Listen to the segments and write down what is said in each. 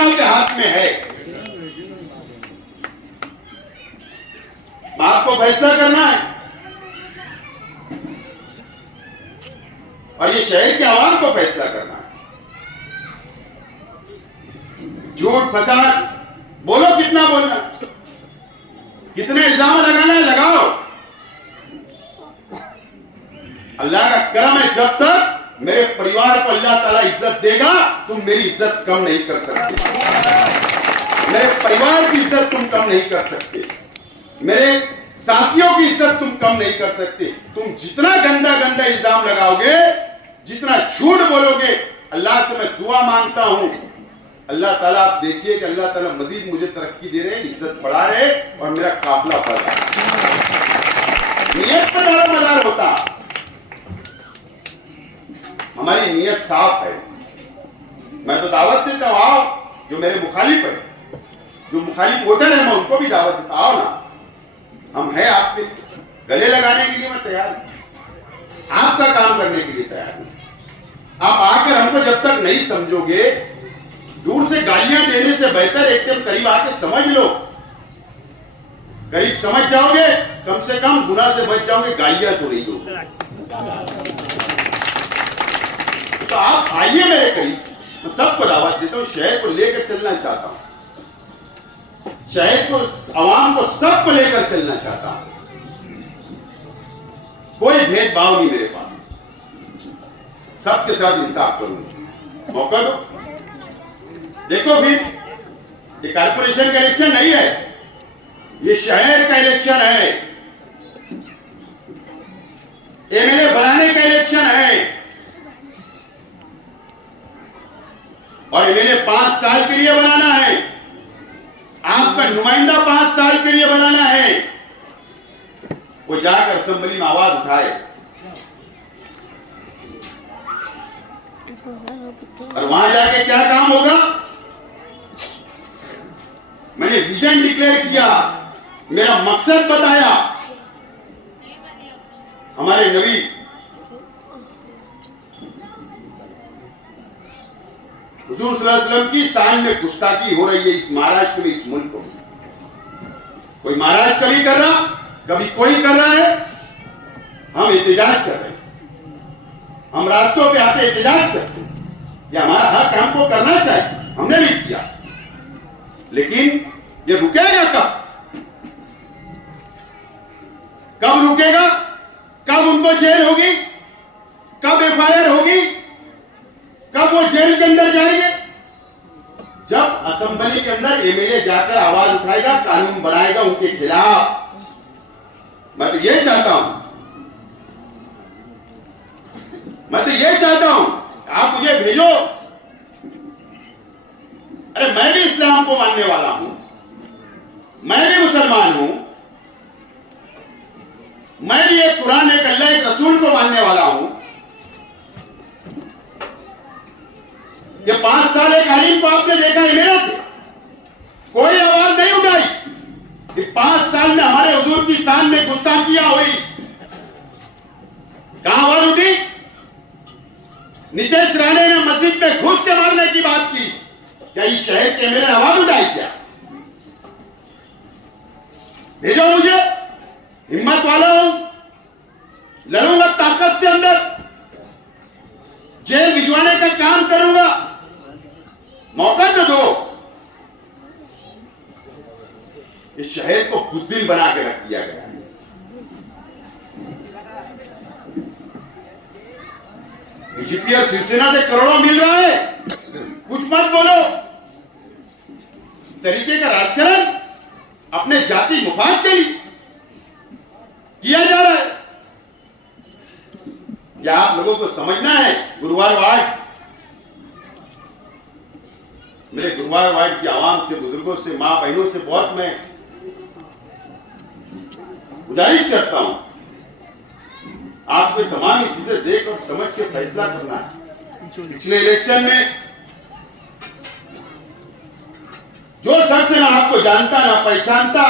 बादशाह के हाथ में है। आपको फैसला करना है और ये शहर के आवाम को फैसला करना है। झूठ फसाद बोलो, कितना बोलना, कितने इल्जाम लगाना है लगाओ। अल्लाह का करम है, जब तक मेरे परिवार को अल्लाह ताला इज्जत देगा, तुम मेरी इज्जत कम नहीं कर सकते। मेरे परिवार की इज्जत तुम कम नहीं कर सकते। मेरे साथियों की इज्जत तुम कम नहीं कर सकते। तुम जितना गंदा गंदा इल्जाम लगाओगे, जितना झूठ बोलोगे, अल्लाह से मैं दुआ मांगता हूं, अल्लाह ताला, आप देखिए कि अल्लाह ताला मजीद मुझे तरक्की दे रहे, इज्जत बढ़ा रहे और मेरा काफिला बढ़ रहा है। नियत पर दारो मदार होता, हमारी नियत साफ है। मैं तो दावत देता हूं, आओ जो मेरे मुखालिफ है, जो मुखालिफ वोटर है, मैं उनको भी दावत देता, आओ ना, हम हैं आपसे गले लगाने के लिए मैं तैयार हूं, आपका काम करने के लिए तैयार हूं। आप आकर हमको जब तक नहीं समझोगे, दूर से गालियां देने से बेहतर एकदम करीब आके समझ लो। करीब समझ जाओगे, कम से कम गुनाह से बच जाओगे, गालियां तो नहीं दोगे। तो आप आइए मेरे करीब, मैं सबको दावत देता हूं, शहर को लेकर चलना चाहता हूं, शहर को, आवाम को, सबको लेकर चलना चाहता हूं। कोई भेदभाव नहीं मेरे पास, सबके साथ इंसाफ करूंगा। मौका दो, देखो फिर ये कारपोरेशन का इलेक्शन नहीं है, ये शहर का इलेक्शन है, एमएलए बनाने का इलेक्शन है। और एमएलए 5 साल के लिए बनाना है, आपका नुमाइंदा 5 साल के लिए बनाना है। वो जाकर असेंबली में आवाज उठाए और वहां जाके क्या काम होगा। मैंने विजन डिक्लेयर किया, मेरा मकसद बताया। हमारे नबी हुजूर सल्लल्लाहु अलैहि वसल्लम की शान में गुस्ताखी हो रही है इस महाराष्ट्र में, इस मुल्क में। कोई महाराज कभी कर रहा, कभी कोई कर रहा है, हम एहतजाज कर रहे हैं, हम रास्तों पे आके एहतजाज करते हैं। ये हमारा हक, हमको करना चाहिए, हमने भी किया, लेकिन ये रुकेगा कब? कब रुकेगा? कब उनको जेल होगी? कब एफआईआर होगी? कब वो जेल के अंदर जाएंगे? जब असेंबली के अंदर एमएलए जाकर आवाज उठाएगा, कानून बनाएगा उनके खिलाफ। मैं तो ये चाहता हूं, मैं तो ये चाहता हूं, आप मुझे भेजो। अरे मैं भी इस्लाम को मानने वाला हूं, मैं भी मुसलमान हूं, मैं भी एक कुरान, एक अल्लाह, एक रसूल को मानने वाला हूं। ये 5 साल एक आलिम को आपने देखा है मेरा थे, कोई आवाज नहीं उठाई कि 5 साल में हमारे हुजूर की शान में गुस्ताखियां हुई। कहां आवाज उठी? नीतीश राणे ने मस्जिद में घुस के मारने की बात की, क्या इस शहर के मेरे आवाज उठाई क्या? भेजो मुझे, हिम्मत वाला हूं, लड़ूंगा ताकत से, अंदर जेल भिजवाने का काम करूंगा। मौका तो दो। इस शहर को बुज़दिल बना के रख दिया गया है। बीजेपी और शिवसेना से करोड़ों मिल रहा है, कुछ मत बोलो। इस तरीके का राजकारण अपने जाति मुफाद के लिए किया जा रहा है। क्या आप लोगों को समझना है? गुरुवार वार्ड, मेरे गुरुवार वार्ड की आवाम से, बुजुर्गों से, मां बहनों से बहुत मैं गुजारिश करता हूं, आपको तमाम चीजें देख और समझ के फैसला करना है। पिछले इलेक्शन में जो शख्स ना आपको जानता, ना पहचानता,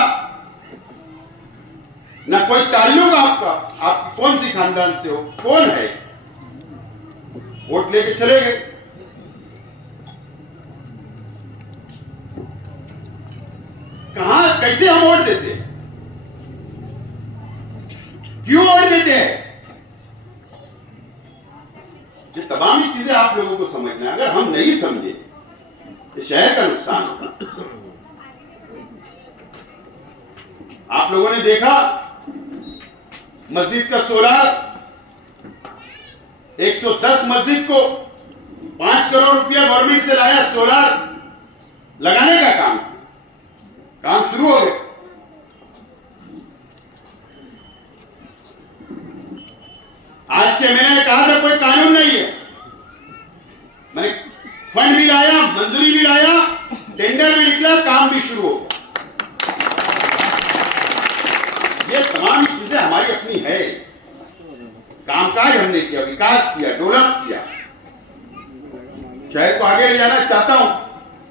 ना कोई ताल्लुक आपका, आप कौन सी खानदान से हो, कौन है, वोट लेके चले गए। कैसे हम वोट देते हैं, क्यों वोट देते हैं, ये तमाम चीजें आप लोगों को समझना है। अगर हम नहीं समझे तो शहर का नुकसान होगा। आप लोगों ने देखा मस्जिद का सोलार, 110 मस्जिद को 5 करोड़ रुपया गवर्नमेंट से लाया, सोलार लगाने का काम शुरू हो गया। आज के मैंने कहा था कोई कानून नहीं है, मैंने फंड भी लाया, मंजूरी भी लाया, टेंडर भी निकला, काम भी शुरू हो गया। ये तमाम चीजें हमारी अपनी है, कामकाज हमने किया, विकास किया, डेवलप किया, शहर को आगे ले जाना चाहता हूं।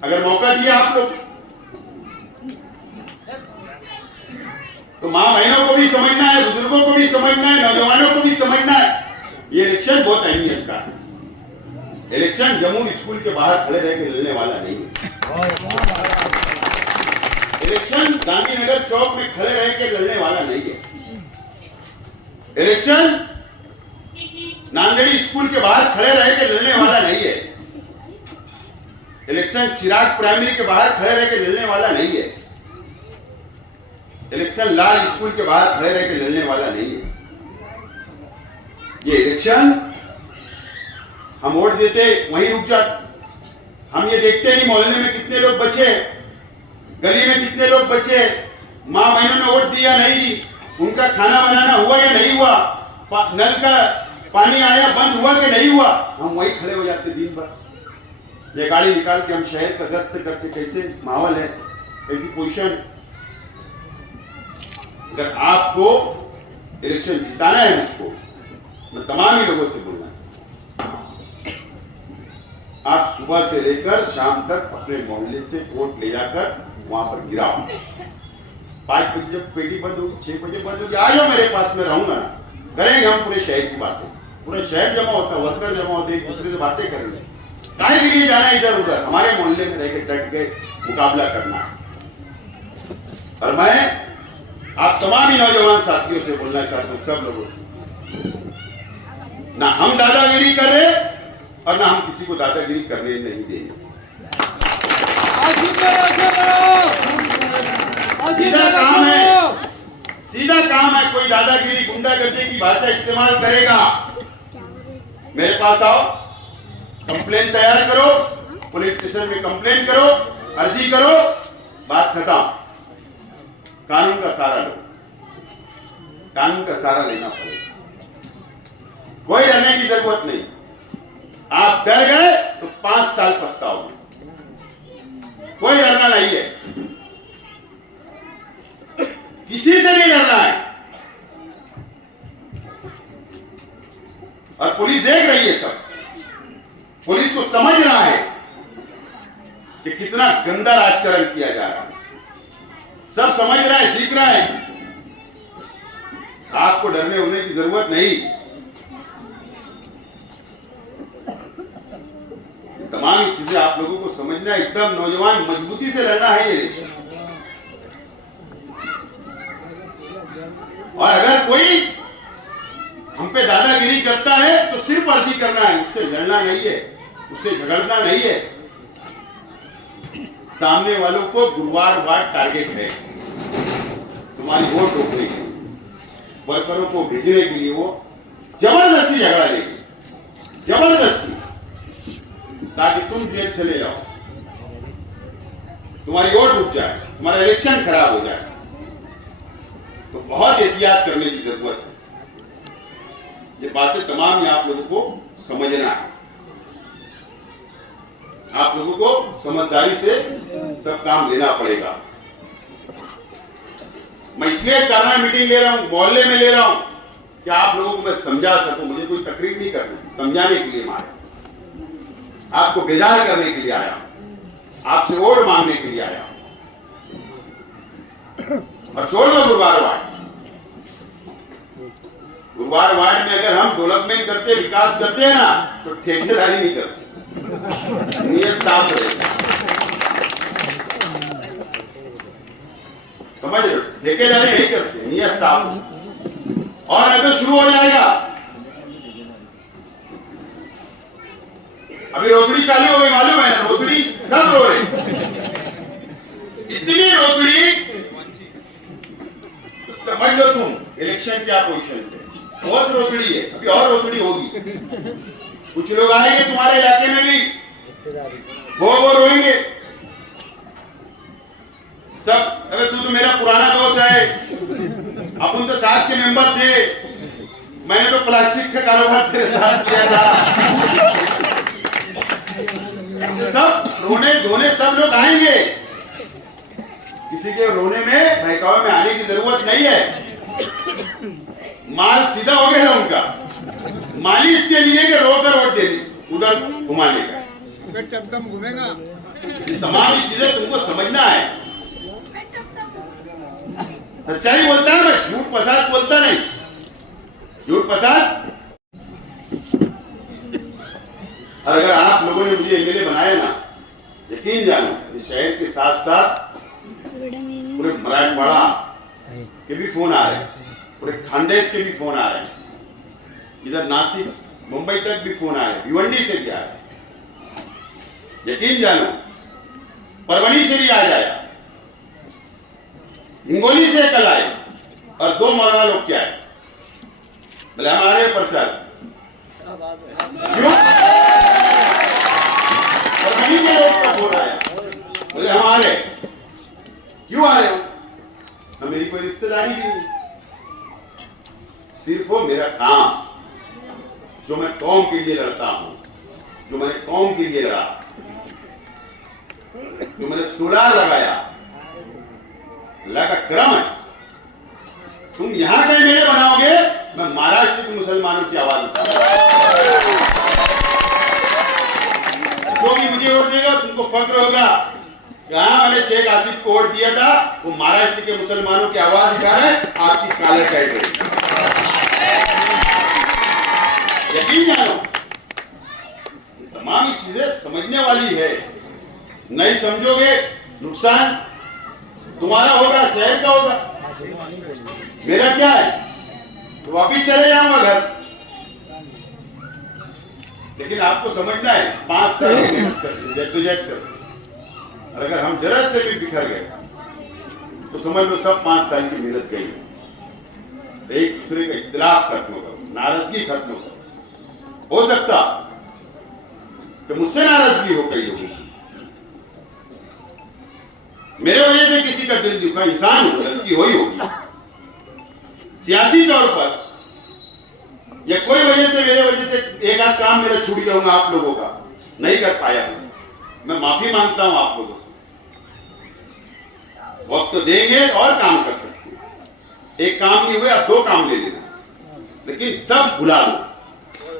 अगर मौका दिया आप लोग तो मां बहनों को भी समझना है, बुजुर्गों को भी समझना है, नौजवानों को भी समझना है, ये इलेक्शन बहुत अहमियत का है। इलेक्शन जमुन स्कूल के बाहर खड़े रह के लड़ने वाला नहीं है। इलेक्शन गांधीनगर चौक में खड़े रह के लड़ने वाला नहीं है। इलेक्शन नांदेड़ी स्कूल के बाहर खड़े रह के लड़ने वाला नहीं है। इलेक्शन चिराग प्राइमरी के बाहर खड़े रह के लड़ने वाला नहीं है। इलेक्शन लाल स्कूल के बाहर खड़े रह के लड़ने वाला नहीं है। ये इलेक्शन हम वोट देते वहीं रुक जाते। हम ये देखते नहीं मोहल्ले में कितने लोग बचे, गली में कितने लोग बचे, मां बहनों ने वोट दिया नहीं दी, उनका खाना बनाना हुआ या नहीं हुआ, नल का पानी आया बंद हुआ कि नहीं हुआ, हम वहीं खड़े हो जाते दिन भर। ये गाड़ी निकाल के हम शहर का गश्त करते, कैसे माहौल है, कैसी पोजीशन। अगर आपको इलेक्शन जिताना है, मुझको मैं तमाम ही लोगों से बोलना चाहता हूं, आप सुबह से लेकर शाम तक अपने मोहल्ले से वोट ले जाकर वहां पर गिराओ। 5 बजे जब पेटी बंद होगी, 6 बजे बंद होगी, आ जाओ मेरे पास, में रहूंगा ना, करेंगे हम पूरे शहर की बातें। पूरा शहर जमा होता है, वर्कर जमा होते, एक दूसरे से बातें करेंगे। काहे के लिए जाना इधर उधर, हमारे मोहल्ले में रहकर डट के मुकाबला करना। और मैं आप तमाम ही नौजवान साथियों से बोलना चाहता हूं, सब लोगों से, ना हम दादागिरी कर रहे और ना हम किसी को दादागिरी करने नहीं देंगे। सीधा काम है। कोई दादागिरी गुंडागर्दी की भाषा इस्तेमाल करेगा, मेरे पास आओ, कंप्लेन तैयार करो, पुलिस स्टेशन में कंप्लेन करो, अर्जी करो, बात खत्म। कानून का सहारा लो, कानून का सहारा लेना पड़ेगा। कोई डरने की जरूरत नहीं। आप डर गए तो 5 साल पछताओगे। कोई डरना नहीं है, किसी से नहीं डरना है। और पुलिस देख रही है, सब पुलिस को समझ रहा है कि कितना गंदा राजकारण किया जा रहा है, सब समझ रहा है, दिख रहा है। आपको डरने होने की जरूरत नहीं। तमाम चीजें आप लोगों को समझना है, एकदम नौजवान मजबूती से लड़ना है ये इलेक्शन। और अगर कोई हम पे दादागिरी करता है तो सिर्फ अर्जी करना है, उससे लड़ना नहीं है, उससे झगड़ना नहीं है। सामने वालों को गुरुवार टारगेट है तुम्हारी वोट रोकने के लिए, वर्करों को भेजने के लिए वो जबरदस्ती झगड़ा लेगी, जबरदस्ती, ताकि तुम जेल चले जाओ, तुम्हारी वोट रुक जाए, तुम्हारा इलेक्शन खराब हो जाए। तो बहुत एहतियात करने की जरूरत है। ये बातें तमाम ही आप लोगों को समझना है। आप लोगों को समझदारी से सब काम लेना पड़ेगा। मैं इसलिए करना मीटिंग ले रहा हूं, मोहल्ले में ले रहा हूं कि आप लोगों को मैं समझा सकूं। मुझे कोई तकरीर नहीं करनी, समझाने के लिए मैं आया, आपको बेजार करने के लिए आया, आपसे वोट मांगने के लिए आया। और छोड़ दो गुरुवार वार्ड में अगर हम डेवलपमेंट करते, विकास करते हैं ना, तो ठेकेदारी नहीं करते, नियत साफ रहेगा। ठेकेदारी नहीं करते, नियत साफ, और नहीं तो शुरू हो जाएगा। अभी रोकड़ी चालू हो गई, मालूम है? रोकड़ी सब रो रहे, इतनी रोकड़ी, समझ लो तुम इलेक्शन क्या पोजीशन पे, बहुत रोकड़ी है, अभी और रोकड़ी होगी। कुछ लोग आएंगे तुम्हारे इलाके में भी, वो रोएंगे सब। अबे तू तो मेरा पुराना दोस्त है, अपन तो साथ के मेंबर थे, मैंने तो प्लास्टिक का कारोबार तेरे साथ किया था। सब रोने धोने सब लोग आएंगे, किसी के रोने में बहकावे में आने की जरूरत नहीं है। माल सीधा हो गया उनका, मालिश के लिए कि रोकर वोट देनी, उधर घुमाने का, टमटम घूमेगा। तमाम चीजें तुमको समझना है। सच्चाई बोलता है मैं, झूठ प्रसाद बोलता नहीं। झूठ प्रसाद, और अगर आप लोगों ने मुझे एमएलए बनाया ना, यकीन जानो इस शहर के साथ साथ पूरे मराठवाड़ा के भी फोन आ रहे हैं, पूरे खानदेश के भी फोन आ रहे हैं, इधर नासिक मुंबई तक भी फोन आ रहे हैं, भिवंडी से भी आ रहे हैं। यकीन जानो परवनी से भी आ जाएगा, हिंगोली से कल आए, और 2 मौलाना लोग क्या है, बोले हम आ रहे हैं प्रचार। क्यों? परवनी के लोग का फोन आया, बोले हम आ रहे। क्यों आ रहे हो? ना मेरी कोई रिश्तेदारी भी नहीं, सिर्फ वो मेरा काम जो मैं कौम के लिए लड़ता हूं, जो मैंने कौम के लिए लड़ा, जो मैंने सुराग लगाया, अल्लाह का करम है। तुम यहां कहीं मेरे बनाओगे, मैं महाराष्ट्र के मुसलमानों की आवाज उठाऊंगा। जो भी मुझे वोट देगा तुमको फक्र होगा, कहा मैंने शेख आसिफ को वोट दिया था, वो महाराष्ट्र के मुसलमानों की आवाज उठा रहे, आपकी कालर टाइट होगी। यकीन जानो तमाम चीजें समझने वाली है, नहीं समझोगे नुकसान तुम्हारा होगा, शहर का होगा। मेरा क्या है, तो वापिस चले जाऊंगा घर, लेकिन आपको समझना है 5 साल जद्दोजहद कर, और अगर हम जरा से भी बिखर गए तो समझ लो सब 5 साल की मेहनत गई। एक दूसरे का इख्तिलाफ खत्म करो, नाराजगी खत्म करो। हो सकता कि मुझसे नाराजगी हो कई लोगों की, मेरे वजह से किसी का दिल दुखा, इंसान हो, गलती हुई होगी सियासी तौर पर, या कोई वजह से मेरे वजह से एक आध काम मेरा छूट गया होगा, आप लोगों का नहीं कर पाया हूं, मैं माफी मांगता हूं आप लोगों से। वक्त तो देंगे और काम कर सकते हैं, एक काम नहीं हुए आप 2 काम ले लेना, लेकिन सब भुला दो,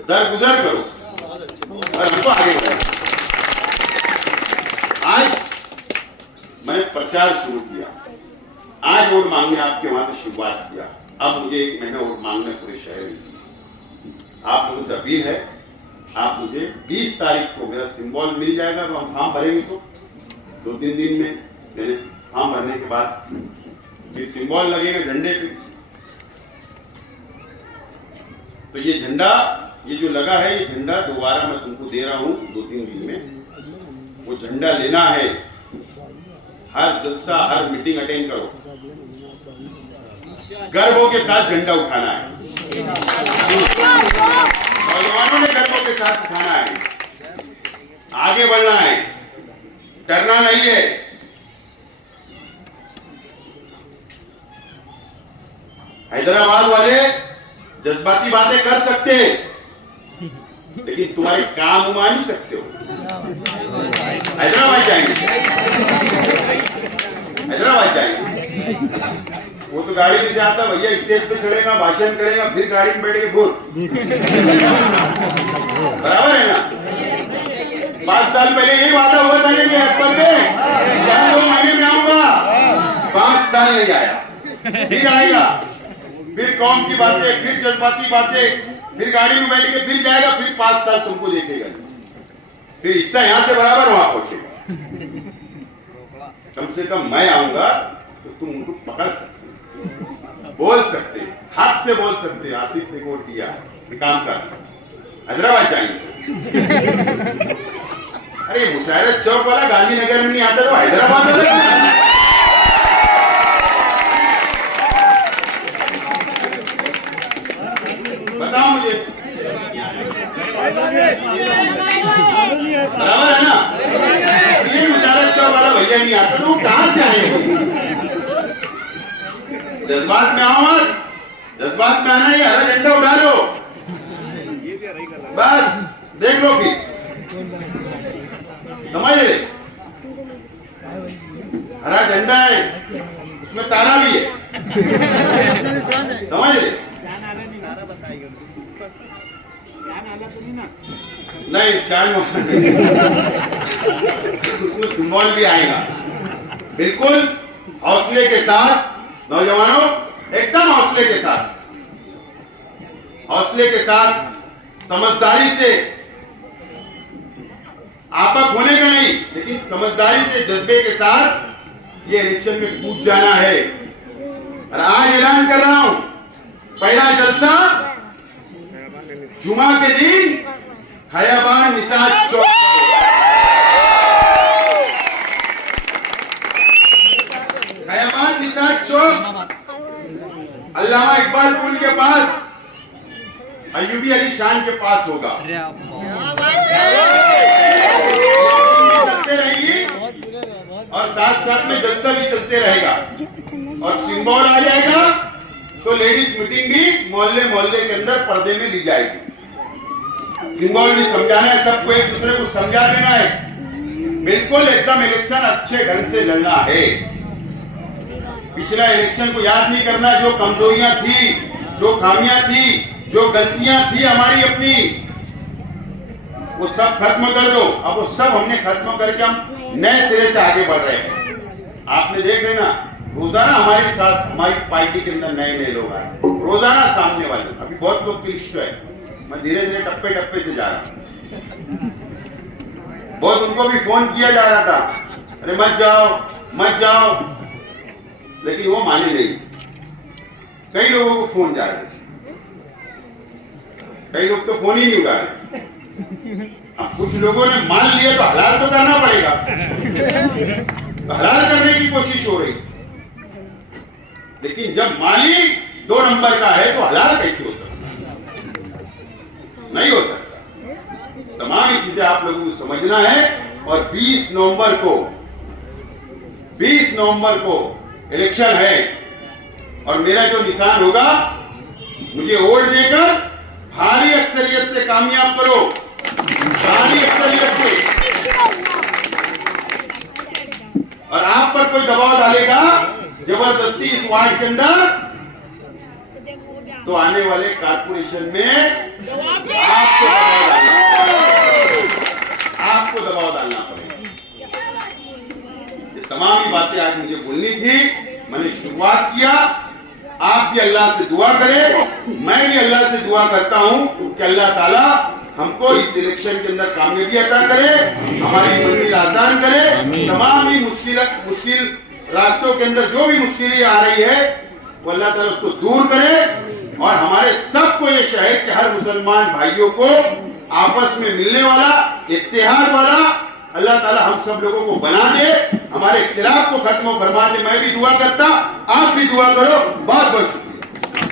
दरगुजर करो और हमको आगे बढ़ाओ। आज मैंने प्रचार शुरू किया, आज वोट मांगने आपके वहां से शुरुआत किया, अब मुझे 1 महीना वोट मांगने पूरे शहर में। आप लोगों से अपील है, आप मुझे 20 तारीख को मेरा सिंबल मिल जाएगा, तो हम फॉर्म भरेंगे, तो 2-3 दिन में मैंने फॉर्म भरने के बाद फिर सिंबल लगेगा झंडे पे। तो ये झंडा, ये जो लगा है, ये झंडा दोबारा मैं तुमको दे रहा हूं 2-3 दिन में। वो झंडा लेना है, हर जलसा हर मीटिंग अटेंड करो, गर्वों के साथ झंडा उठाना है, नौजवानों ने गर्वों के साथ उठाना है, आगे बढ़ना है, डरना नहीं है। हैदराबाद वाले जज्बाती बातें कर सकते हैं, लेकिन तुम्हारे काम उमा नहीं सकते हो। हैदराबाद जाएंगे, हैदराबाद जाएंगे, वो तो गाड़ी में से आता भैया, स्टेज पे चढ़ेगा, भाषण करेगा, फिर गाड़ी में बैठ के बोल, बराबर है ना? 5 साल पहले यही वादा हुआ था कि एप्पल पे 2 महीने में आऊंगा, 5 साल नहीं आया, फिर आएगा, फिर कौम की बातें, फिर जज्बाती बातें, फिर गाड़ी में बैठ के फिर जाएगा, फिर 5 साल तुमको देखेगा, फिर हिस्सा यहां से बराबर वहां पहुंचेगा। कम से कम मैं आऊंगा तो तुम उनको पकड़ सकते हो। बोल सकते, हक से बोल सकते। आसिफ ने वोट दिया, काम कर, हैदराबाद जाएंगे। अरे मुशायरत चौक वाला गांधीनगर में नहीं आता तो हैदराबाद वाला बताओ मुझे, बराबर है ना? ये मुशायरत चौक वाला भैया नहीं आता तो कहां से आएंगे? जज्बात में आओ मत, जज्बात में आना ही हरा झंडा उड़ा लो, बस देख लो कि समझ रहे, हरा झंडा है, उसमें तारा भी है, समझ रहे? नहीं चांद उसमें सिंबल भी आएगा। बिल्कुल हौसले के साथ नौजवानों, एकदम हौसले के साथ, हौसले के साथ, समझदारी से, आपक होने का नहीं लेकिन समझदारी से, जज्बे के साथ ये इलेक्शन में कूद जाना है। और आज ऐलान कर रहा हूं, पहला जलसा जुमा के दिन खयाबान निसाज चौक, खयाबान निसाज चौक अल्लामा इकबाल पुल के पास, अयूबी अली शान के पास होगा। चलते रहेगी और साथ साथ में जलसा भी चलते रहेगा और सिंबल आ जाएगा तो लेडीज मीटिंग भी मोहल्ले मोहल्ले के अंदर पर्दे में ली जाएगी। सिंबल भी समझाना है, सबको एक दूसरे को समझा देना है। बिल्कुल एकदम इलेक्शन अच्छे ढंग से लड़ना है। पिछला इलेक्शन को याद नहीं करना, जो कमजोरियां थी, जो खामियां थी, जो गलतियां थी हमारी अपनी, वो सब खत्म कर दो। अब वो सब हमने खत्म करके हम नए सिरे से आगे बढ़ रहे हैं। आपने देख रहे ना, रोजाना हमारे साथ हमारी पार्टी के अंदर नए नए लोग आए, रोजाना सामने वाले। अभी बहुत लोग की लिस्ट है, मैं धीरे धीरे टप्पे टप्पे से जा रहा हूं। बहुत उनको भी फोन किया जा रहा था, अरे मत जाओ मत जाओ, लेकिन वो माने नहीं। कई लोगों को फोन जा रहे, कई लोग तो फोन ही नहीं उठा रहे। अब कुछ लोगों ने मान लिया तो हलाल तो करना पड़ेगा, तो हलाल करने की कोशिश हो रही। लेकिन जब माली 2 नंबर का है तो हलाल कैसे हो सकता? नहीं हो सकता। तमाम चीजें आप लोगों को समझना है। और 20 नवंबर को इलेक्शन है और मेरा जो निशान होगा, मुझे वोट देकर भारी अक्सरियत से कामयाब करो, भारी अक्सरियत से। और आप पर कोई दबाव डालेगा जबरदस्ती इस वार्ड के अंदर, तो आने वाले कारपोरेशन में आपको दबाव डालना पड़ेगा। ये तमाम ही बातें आज मुझे बोलनी थी, मैंने शुरुआत किया। आप भी अल्लाह से दुआ करें, मैं भी अल्लाह से दुआ करता हूं कि अल्लाह ताला हमको इस इलेक्शन के अंदर कामयाबी अता करे, हमारी मंजिल आसान करे। तमाम ही मुश्किल रास्तों के अंदर जो भी मुश्किलें आ रही है, वो अल्लाह ताला उसको दूर करे और हमारे सबको, ये शहर के हर मुसलमान भाइयों को आपस में मिलने वाला, इत्तेहाद वाला अल्लाह ताला हम सब लोगों को बना दे, हमारे इख्तिलाफ को खत्म फरमा दे। मैं भी दुआ करता, आप भी दुआ करो। बहुत बहुत शुक्रिया।